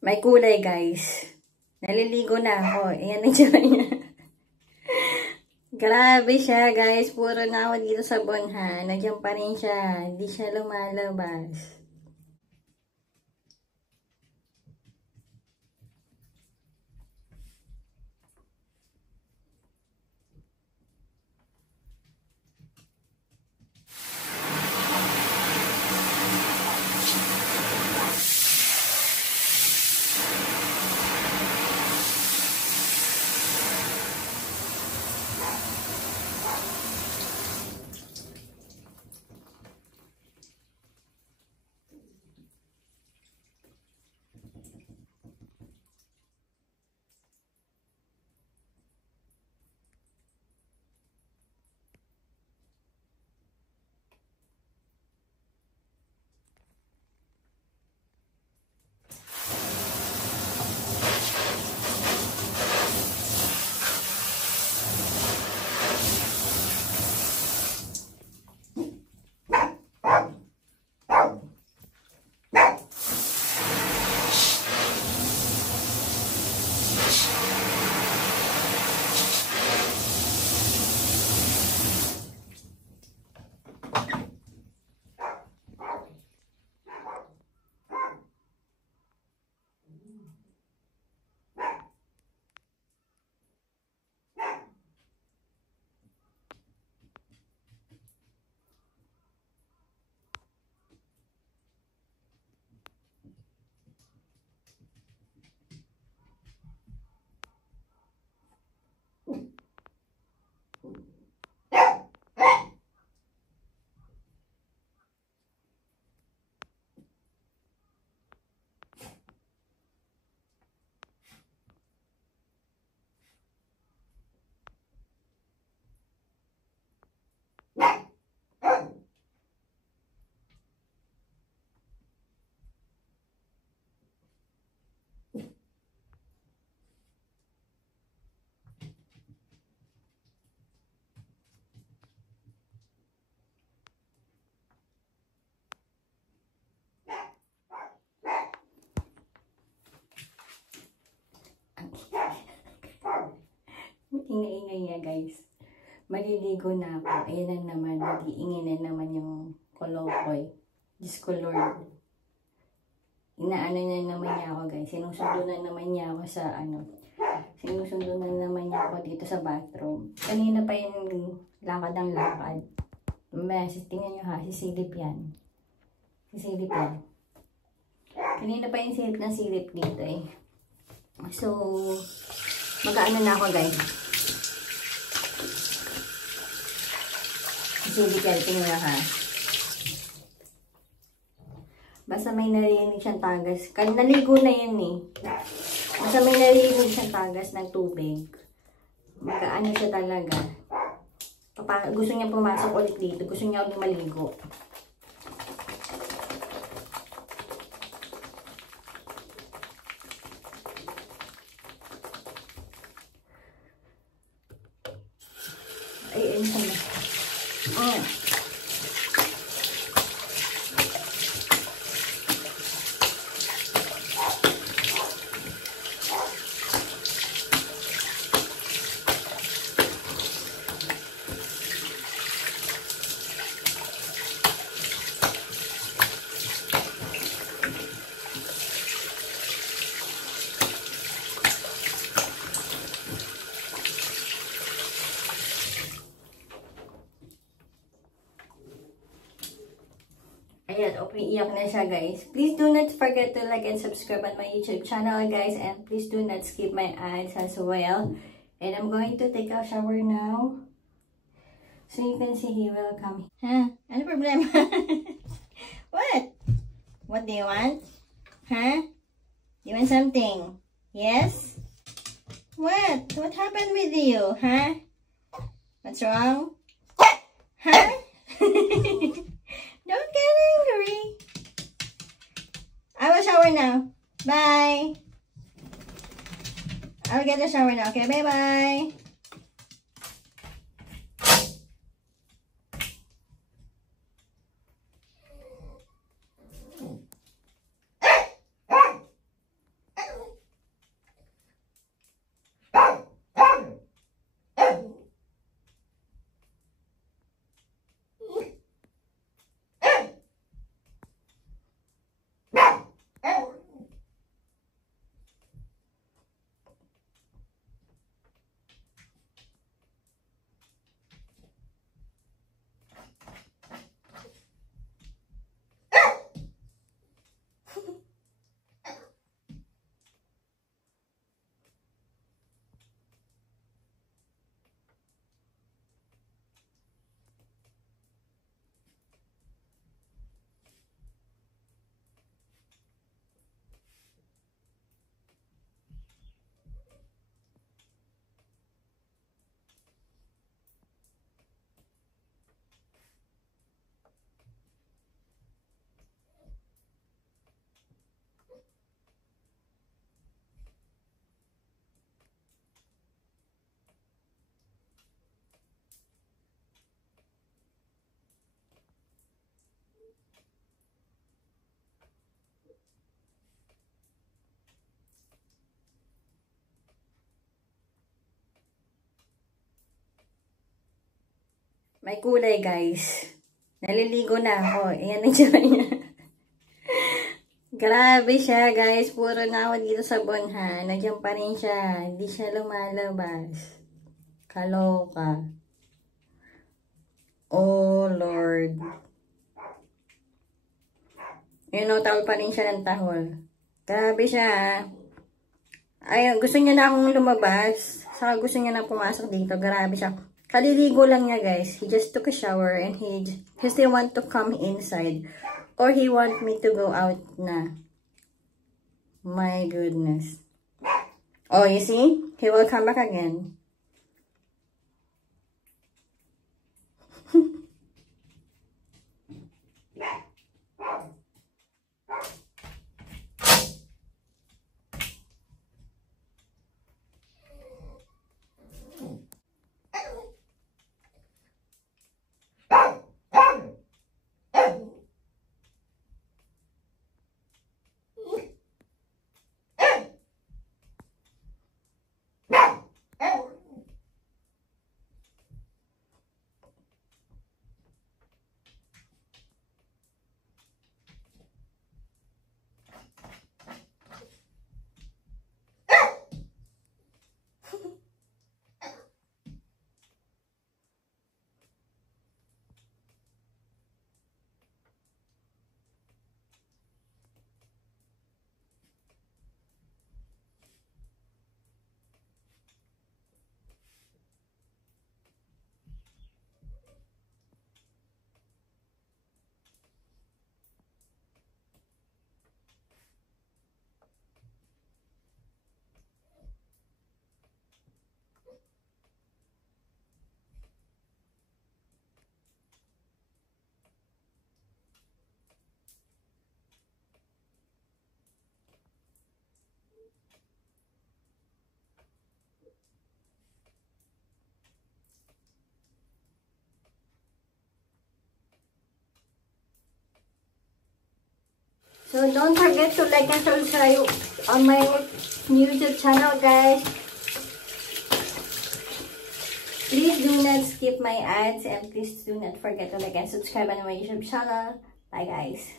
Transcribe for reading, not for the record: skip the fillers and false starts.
May kulay, guys. Naliligo na ako. Ayan ang tsura niya. Grabe siya, guys. Puro na ako dito sa bonha. Nandiyan pa rin siya. Hindi siya lumalabas. Ingay-ingay niya, guys. Maliligo na ako. Ayan na naman. Nag-iingay na naman yung kolokoy. Diyos ko, Lord. Inaano na naman niya ako, guys. Sinusundo na naman niya ako sa sinusundo na naman niya ako dito sa bathroom. Kanina pa yung lakad ng lakad. Tingnan niyo ha. Sisilip yan. Sisilip yan. Kanina pa yung silip ng silip dito eh. So, mag-ano na ako, guys. Silip yan. Tingnan ha. Basta may narinig siyang tagas. Naligo na yan eh. Basta may narinig siyang tagas ng tubig. Mag-ano siya talaga. Gusto niya pumasok ulit dito. Gusto niya ulit maligo. Ay, ayun siya na. Ayan, umiiyak na siya, guys. Please do not forget to like and subscribe on my YouTube channel, guys. And please do not skip my ads as well. And I'm going to take a shower now. So you can see he will come. Huh? Ano problema? What? What do you want? Huh? You want something? Yes? What? What happened with you? Huh? What's wrong? Huh? Don't get angry. I will shower now. Bye. I'll get a shower now. Okay, bye-bye. May kulay, guys. Naliligo na ako. Ayan ang tsura niya. Grabe siya, guys. Puro na ako dito sa bonha. Nandiyan pa rin siya. Hindi siya lumalabas. Kaloka. Oh, Lord. Yun o, tahol pa rin siya ng tahol. Grabe siya. Ayun, gusto niya na akong lumabas. Saka gusto niya na pumasok dito. Grabe siya. Kaliligo lang niya, guys. He just took a shower and he still want to come inside. Or he want me to go out na. My goodness. Oh, you see? He will come back again. So don't forget to like and subscribe on my YouTube channel, guys. Please do not skip my ads and please do not forget to like and subscribe on my YouTube channel. Bye, guys.